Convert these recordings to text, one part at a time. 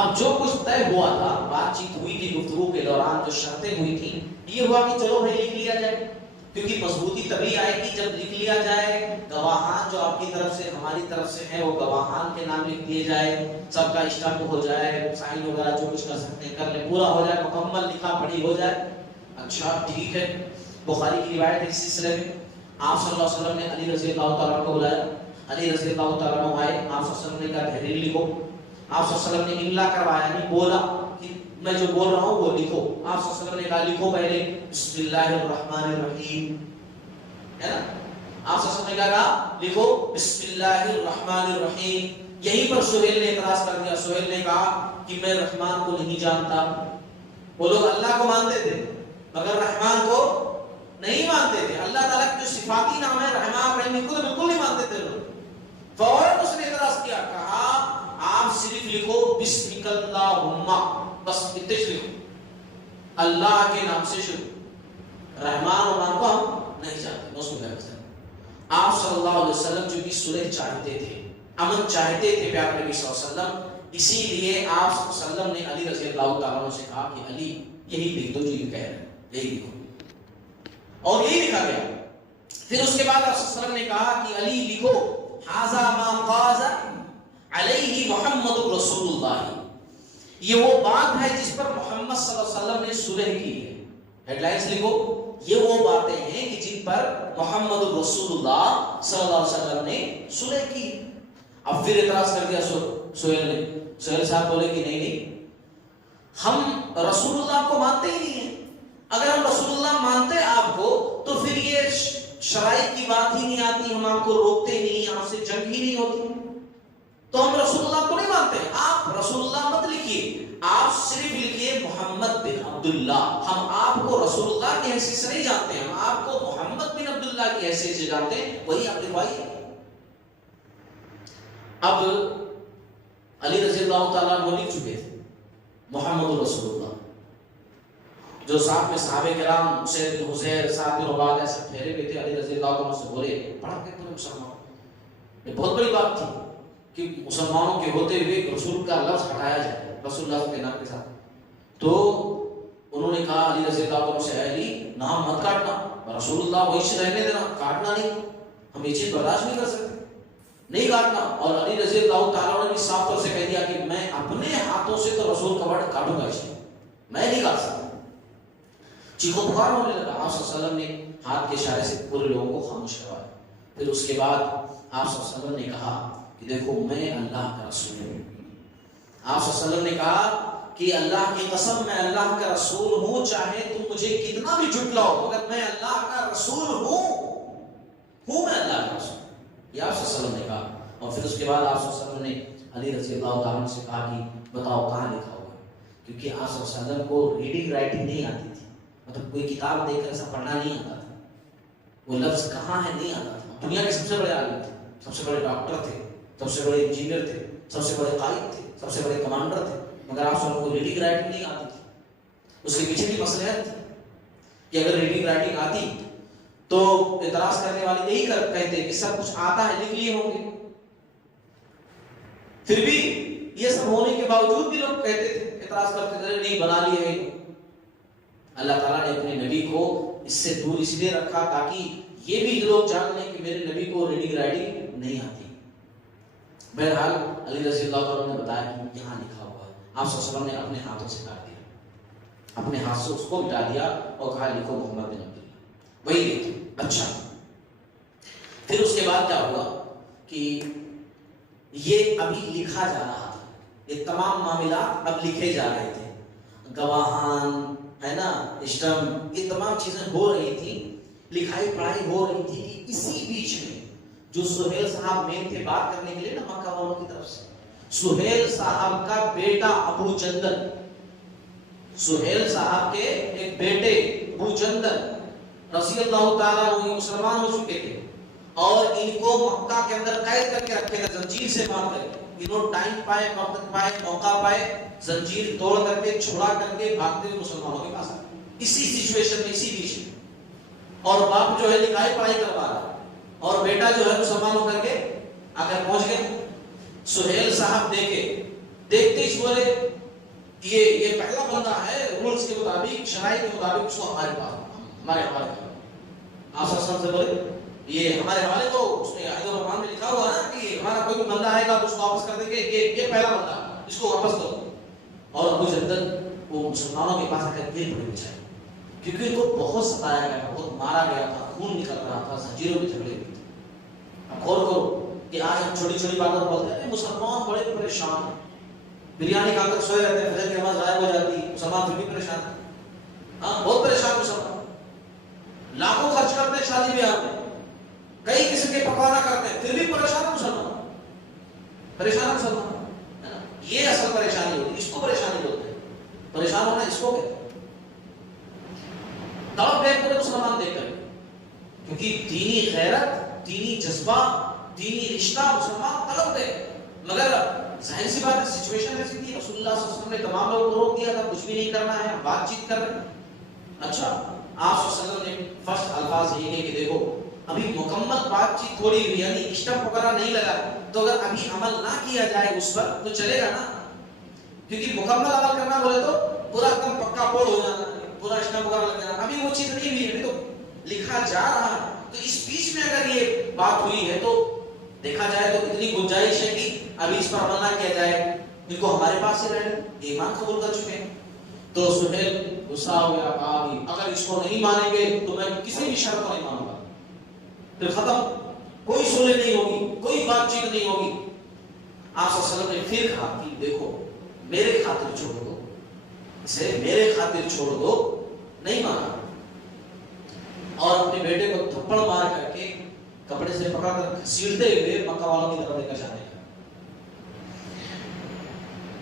اب جو کچھ طے ہوا تھا، بات چیت ہوئی تھی، گفتگو کے دوران جو شرطیں ہوئی تھیں، یہ ہوا کہ چلو بھائی لکھ لیا جائے، کیونکہ مضبوطی تبھی آئے گی جب لکھ لیا جائے، گواہان جو آپ کی طرف سے ہماری طرف سے ہیں وہ گواہان کے نام لکھ دیے جائے، سب کا اسٹمپ ہو جائے، سائن وغیرہ جو کچھ کر سکتے ہیں کر لیں، پورا ہو جائے، مکمل لکھا پڑھی ہو جائے۔ اچھا ٹھیک ہے، بخاری کی روایت ہے اس سلسلے میں، آپ صلی اللہ علیہ وسلم نے علی رضی اللہ تعالیٰ کو بلایا، علی رضی اللہ تعالیٰ عنہ آئے، آپ صلی اللہ علیہ وسلم نے کہا تحریر لکھو، آپ صلی اللہ علیہ وسلم نے املا کروایا، یعنی بولا کہ میں جو بول رہا ہوں وہ لکھو، آپ صلی اللہ علیہ وسلم نے کہا لکھو پہلے بسم اللہ الرحمن الرحیم، ہے نا، آپ صلی اللہ علیہ وسلم نے کہا لکھو بسم اللہ الرحمن الرحیم۔ یہیں پر سہیل نے اعتراض کر دیا، سہیل نے کہا کہ میں رحمان کو نہیں جانتا، وہ لوگ اللہ کو مانتے تھے مگر رحمان کو نہیں مانتے تھے، اللہ تعالیٰ کے جو صفاتی نام ہے رحمان رحیم کو تو بالکل نہیں مانتے تھے لوگ۔ فوراً اس نے اعتراض کیا، کہا آپ صرف لکھو بسمک اللہم، بس اتنے لکھو، اللہ کے نام سے شروع، رحمان و مان کو ہم نہیں جانتے۔ آپ صلی اللہ علیہ وسلم جو کہ صلح چاہتے تھے، امن چاہتے تھے پیارے نبی صلی اللہ علیہ وسلم، اسی لیے آپ صلی اللہ علیہ وسلم نے علی رضی اللہ تعالیٰ عنہ سے کہا کہ علی یہی لکھ دو جو یہ کہہ رہے ہیں، یہی لکھو، اور یہی لکھا گیا۔ پھر اس کے بعد آپ صلی اللہ علیہ وسلم نے کہا کہ علی لکھو ھذا ما قاز علیہ محمد رسول اللہ، یہ وہ بات ہے جس پر محمد صلی اللہ علیہ وسلم نے صلح کی ہے، ہیڈ لائنز لکھو، یہ وہ باتیں ہیں کہ جن پر محمد رسول اللہ صلی اللہ علیہ وسلم نے صلح کی۔ اب پھر اعتراض کر دیا سہیل نے، سہیل صاحب بولے کہ نہیں ہم رسول اللہ کو مانتے ہی نہیں ہیں، اگر ہم رسول اللہ مانتے آپ کو تو پھر یہ شرائط کی بات ہی نہیں آتی، ہم آپ کو روکتے نہیں، آپ سے جنگ ہی نہیں ہوتی، تو ہم رسول اللہ کو نہیں مانتے، آپ رسول اللہ مت لکھیے، آپ صرف لکھیے محمد بن عبداللہ، ہم آپ کو رسول اللہ کی حیثیت سے نہیں جانتے، ہم آپ کو محمد بن عبداللہ کی حیثیت سے جانتے ہیں، وہی آپ لکھوائیے۔ اب علی رضی اللہ تعالیٰ عنہ لکھ چکے تھے محمد رسول اللہ، جو ساتھ میں صحابہ کرام اسید بن حضیر، سعد بن عبادہ ایسے ٹھہرے ہوئے تھے، علی رضی اللہ عنہ سے بولے پڑھا کے پورے مسلمان، یہ بہت بڑی بات تھی کہ مسلمانوں کے ہوتے ہوئے رسول کا لفظ ہٹایا جائے رسول اللہ کے نام کے ساتھ، تو انہوں نے کہا علی رضی اللہ عنہ سے، علی نام مت کاٹنا، رسول اللہ وہی سے رہنے دینا، کاٹنا نہیں، ہم یہ چیز برداشت نہیں کر سکتے، نہیں کاٹنا۔ اور علی رضی اللہ تعالیٰ عنہ نے صاف طور سے کہہ دیا کہ میں اپنے ہاتھوں سے تو رسول کا ورڈ کاٹوں گا، اس میں نہیں کاٹ سکتا، چیخو پکار ہونے لگا، آپ صلی اللہ علیہ وسلم نے ہاتھ کے اشارے سے پورے لوگوں کو خاموش کروایا۔ پھر اس کے بعد آپ صلی اللہ علیہ وسلم نے کہا کہ دیکھو میں اللہ کا رسول ہوں، آپ صلی اللہ علیہ وسلم نے کہا کہ اللہ کی قسم میں اللہ کا رسول ہوں، چاہے تم مجھے کتنا بھی جھٹلاؤ مگر میں اللہ کا رسول ہوں میں اللہ کا رسول، یہ آپ صلی اللہ علیہ وسلم نے کہا۔ اور پھر اس کے بعد آپ صلی اللہ علیہ وسلم نے علی رضی اللہ تعالیٰ عنہ سے کہا کہ بتاؤ کہاں لکھا ہوا ہے، کیونکہ آپ صلی اللہ علیہ وسلم کو ریڈنگ رائٹنگ نہیں آتی تھی، مطلب کوئی کتاب دیکھ کر ایسا پڑھنا نہیں آتا تھا، وہ لفظ کہاں ہے نہیں آتا تھا۔ دنیا کے سب سے بڑے عالم تھے، سب سے بڑے ڈاکٹر تھے، سب سے بڑے انجینئر تھے، سب سے بڑے قائد تھے، سب سے بڑے کمانڈر تھے، مگر آپ سب کو ریڈنگ رائٹنگ نہیں آتی تھی۔ اس کے پیچھے کی مصلحت تھی کہ اگر ریڈنگ رائٹنگ آتی تو اعتراض کرنے والے یہی کہتے کہ سب کچھ آتا ہے لکھ لیے ہوں گے، پھر بھی یہ سب ہونے کے باوجود بھی لوگ کہتے تھے، اعتراض کرتے تھے نہیں بنا لیے ہیں۔ اللہ تعالیٰ نے اپنے نبی کو اس سے دور اس لیے رکھا تاکہ یہ بھی لوگ جان لیں کہ میرے نبی کو ریڈنگ رائٹنگ نہیں آتی۔ بہرحال علی رضی اللہ عنہ نے بتایا کہ یہاں لکھا ہوا ہے، آپ صلی اللہ علیہ وسلم نے اپنے ہاتھوں سے کاٹ دیا، اپنے ہاتھ سے اس کو مٹا دیا اور کہا لکھو محمد بن عبداللہ، وہی لکھو۔ اچھا پھر اس کے بعد کیا ہوا کہ یہ ابھی لکھا جا رہا تھا، یہ تمام معاملات اب لکھے جا رہے تھے، گواہان ہے نا، اسٹمپ، یہ تمام چیزیں ہو رہی تھی، لکھائی پڑھائی ہو رہی تھی کہ اسی بیچ میں جو سہیل صاحب مین تھے بات کرنے کے لیے نا مکہ والوں کی طرف سے، سہیل صاحب کا بیٹا ابو جندل، سہیل صاحب کے ایک بیٹے ابو جندل رضی اللہ تعالیٰ عنہ مسلمان ہو چکے تھے، اور ان کو مکہ کے اندر قید کر کے رکھے تھے، زنجیر سے باندھ کر کے، انہوں ٹائم پائے، وقت پائے، موقع پائے، زنجیر توڑ کر کے چھڑا کر کے بھاگتے ہوئے مسلمانوں کے پاس آئے، اسی سچویشن میں، اسی بیچ میں، اور باپ جو ہے لکھائی پڑھائی کروا رہا اور بیٹا جو ہے مسلمان ہو کر کے آ کر پہنچ گئے۔ سہیل صاحب دیکھے دیکھتے ہی بولے یہ پہلا بندہ ہے، رولز کے مطابق، شرائط کے مطابق اس کو ہمارے پاس ہمارے حوالے کرو. آپ صلی اللہ علیہ وسلم سے بولے یہ ہمارے حوالے کرو. اس میں آیت الرحمن میں لکھا ہوا ہے نا کہ ہمارا کوئی بندہ آئے گا تو اس کو واپس کر دیں گے، یہ پہلا بندہ ہے، اس کو واپس کرو. اور ابو جندل وہ مسلمانوں کے پاس آ کر گر پڑے بچائے، کیونکہ ان کو بہت ستایا گیا تھا، بہت مارا گیا تھا، خون نکل رہا تھا، زنجیروں میں جھگڑے ہوئے تھے. اب غور کرو کہ آج ہم چھوٹی چھوٹی باتوں بولتے ہیں مسلمان بڑے پریشان ہیں، بریانی کھا کر سوئے رہتے ہیں، فجر کی نماز غائب ہو جاتی ہے، مسلمان پھر بھی پریشان ہے. ہاں بہت پریشان مسلمان، لاکھوں خرچ کرتے ہیں شادی بیاہ میں، کئی قسم کے پکوانا کرتے ہیں، پھر بھی پریشان ہے مسلمان، پریشان ہے مسلمان. یہ اصل پریشانی ہوتی ہے، اس کو پریشانی بولتے ہیں. پریشان ہونا اس کو کہتے ہیں. تڑپ گئے پورے مسلمان دیکھ کر، کیونکہ دینی غیرت، دینی جذبہ، دینی رشتہ مسلمان تڑپ گئے. مگر ظاہر سی بات ہے سچویشن ایسی تھی، رسول اللہ صلی اللہ علیہ وسلم نے تمام لوگوں کو روک دیا تھا، کچھ بھی نہیں کرنا ہے، بات چیت کر رہے ہیں. اچھا آپ صلی اللہ علیہ وسلم نے فرسٹ الفاظ یہ ہے کہ دیکھو ابھی مکمل بات چیت تھوڑی ہوئی، یعنی اسٹمپ وغیرہ نہیں لگا، تو اگر ابھی عمل نہ کیا جائے اس پر تو چلے گا نا، کیونکہ مکمل عمل کرنا بولے تو پورا ایک دم پکا بورڈ ہو جانا ہے، پورا اسٹمپ وغیرہ لگ جانا. ابھی وہ چیز نہیں ہوئی ہے، ابھی تو لکھا جا رہا ہے. تو اس بیچ میں اگر یہ بات ہوئی ہے تو دیکھا جائے تو اتنی گنجائش ہے کہ ابھی اس پر عمل نہ کیا جائے، ان کو ہمارے پاس ہی رہے، ایمان قبول کر چکے ہیں. تو سہیل غصہ ہو گیا، کہا کہ اگر اس کو نہیں مانیں گے تو میں کسی بھی شرط کو نہیں مانوں گا. پھر ختم، کوئی صلح نہیں ہوگی، کوئی بات چیت نہیں ہوگی. آپ صلی اللہ علیہ وسلم نے پھر کہا کہ دیکھو میرے خاطر چھوڑ دو، اسے میرے خاطر چھوڑ دو. نہیں مانا، اور اپنے بیٹے کو تھپڑ مار کر کے کپڑے سے پکڑ کر گھسیٹتے ہوئے مکہ والوں کی طرف لے کر جانے لگا.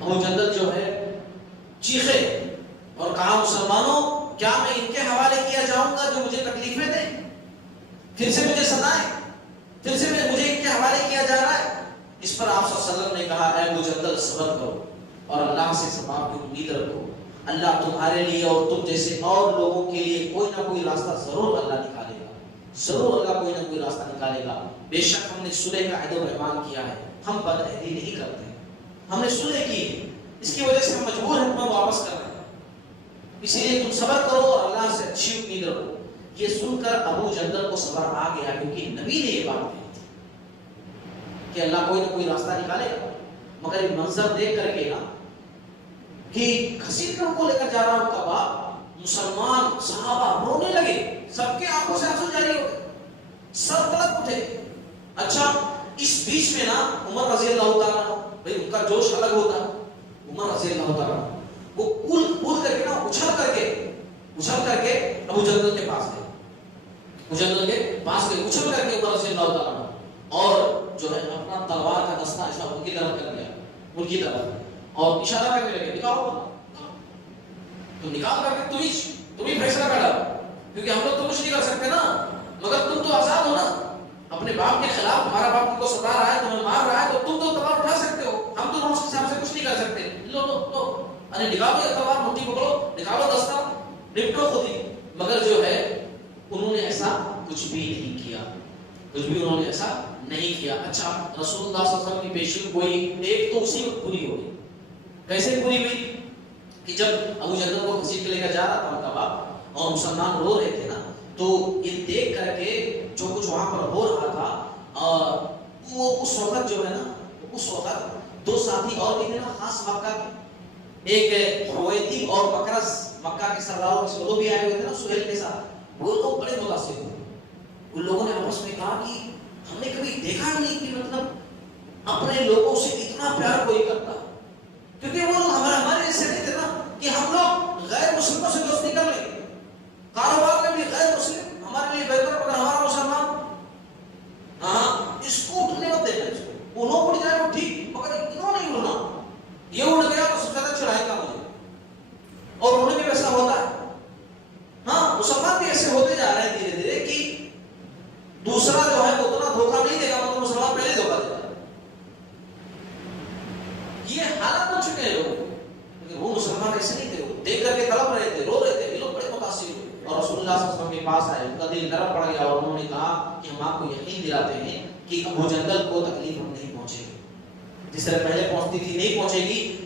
ابو جندل جو ہے چیخے اور کہا مسلمانوں کیا میں ان کے حوالے کیا جاؤں گا جو مجھے تکلیفیں دیں، پھر سے مجھے ستائیں، پھر سے مجھے ان کے حوالے کیا جا رہا ہے. اس پر آپ صلی اللہ علیہ وسلم نے کہا اے ابو جندل صبر کرو اور اللہ سے ثواب کی امید رکھو. اللہ تمہارے لیے اور تم جیسے اور لوگوں کے لیے کوئی نہ کوئی راستہ ضرور اللہ نکالے گا، ضرور اللہ کوئی نہ کوئی راستہ نکالے گا. بے شک ہم نے صلح کا عہد و پیمان کیا ہے، ہم بدعہدی نہیں کرتے، ہم نے صلح کی ہے، اس کی وجہ سے ہم مجبور ہیں تمہیں واپس کر رہے ہیں، اسی لیے تم صبر کرو اور اللہ سے اچھی امید رکھو. یہ سن کر ابو جندل کو صبر آ گیا، کیونکہ نبی نے یہ بات کہی تھی کہ اللہ کوئی نہ کوئی راستہ نکالے گا. مگر ایک منظر دیکھ کر کے نا کہ گھسیٹ کر کو لے کر جا رہا ہوں کعبہ، مسلمان صحابہ رونے لگے، سب کے آنکھوں سے آنسو جاری ہو گئے، سب تڑپ اٹھے. اچھا اس بیچ میں نا عمر رضی اللہ تعالیٰ، بھئی ان کا جوش الگ ہوتا ہے، عمر رضی اللہ تعالیٰ وہ کول کر کے نا اچھل کر کے ابو جندل کے پاس گئے، ابو جندل کے پاس گئے، اچھل کر کے عمر رضی اللہ تعالیٰ اور جو ہے اپنا تلوار کا دستہ ایسا ان کی طرف کر دیا، ان کی طرف، اور اشارہ کرنے لگے نکالو، تو نکال کر کے تم ہی فیصلہ کر ڈالو، کیونکہ ہم لوگ تو کچھ نہیں کر سکتے نا، مگر تم تو آزاد ہو نا. اپنے باپ کے خلاف تمہارا باپ تم کو ستا رہا ہے، تمہیں مار رہا ہے، تو تم تو تلوار اٹھا سکتے ہو، ہم تو اس کے حساب سے کچھ نہیں کر سکتے. لو لو لو، ارے نکالو یہ تلوار، مٹھی پکڑو، نکالو دستہ، نپٹو خود ہی. مگر جو ہے انہوں نے ایسا کچھ بھی نہیں کیا، کچھ بھی انہوں نے ایسا نہیں کیا. اچھا رسول اللہ صلی اللہ علیہ وسلم کی پیشی کوئی ایک تو اسی وقت پوری ہو گئی. کیسے پوری ہوئی کہ جب ابو جندل کو گھسیٹ کے لے کر جا رہا تھا ان کا باپ اور مسلمان رو رہے تھے نا، تو یہ دیکھ کر کے جو کچھ وہاں پر ہو رہا تھا، وہ اس وقت جو ہے نا، اس وقت دو ساتھی اور بھی تھے نا خاص مکہ کے، ایک حویتب اور مکرز، مکہ کے سرداروں میں سے وہ بھی آئے ہوئے تھے نا سہیل کے ساتھ، وہ لوگ بڑے متاثر ہوئے. ان لوگوں نے آپس میں کہا کہ ہم نے کبھی دیکھا نہیں کہ مطلب اپنے لوگوں سے اتنا پیار کوئی کرتا، کیونکہ وہ لوگ ہمارے ایسے نہیں تھے نا کہ ہم لوگ غیر مسلموں سے دوستی کر لیں، کاروبار میں بھی غیر مسلم ہمارے لیے بہتر، مگر ہمارا مسلمان ہاں اس کو اٹھنے مت دینا، اس کو انہوں اٹھ جائے وہ ٹھیک، مگر انہوں نہیں اڑنا، یہ اڑ گیا تو سب سے زیادہ چڑھائے گا مجھے، اور انہیں بھی ویسا ہوتا ہے. ہاں مسلمان بھی ایسے ہوتے جا رہے ہیں دھیرے دھیرے کہ دوسرا جو ہے وہ اتنا دھوکہ نہیں دے گا، مگر مسلمان پہلے دھوکہ دے گا. یہ حالات ہو چکے ہیں لوگ، لیکن وہ مسلمان ایسے نہیں تھے، وہ دیکھ کر کے تڑپ رہے تھے، رو رہے تھے. یہ لوگ بڑے متاثر ہوئے اور رسول اللہ صلی اللہ علیہ وسلم کے پاس آئے، ان کا دل نرم پڑ گیا اور انہوں نے کہا کہ ہم آپ کو یقین دلاتے ہیں کہ ابو جندل کو تکلیف ہم نہیں پہنچے گی، جس طرح پہلے پہنچتی تھی نہیں پہنچے گی.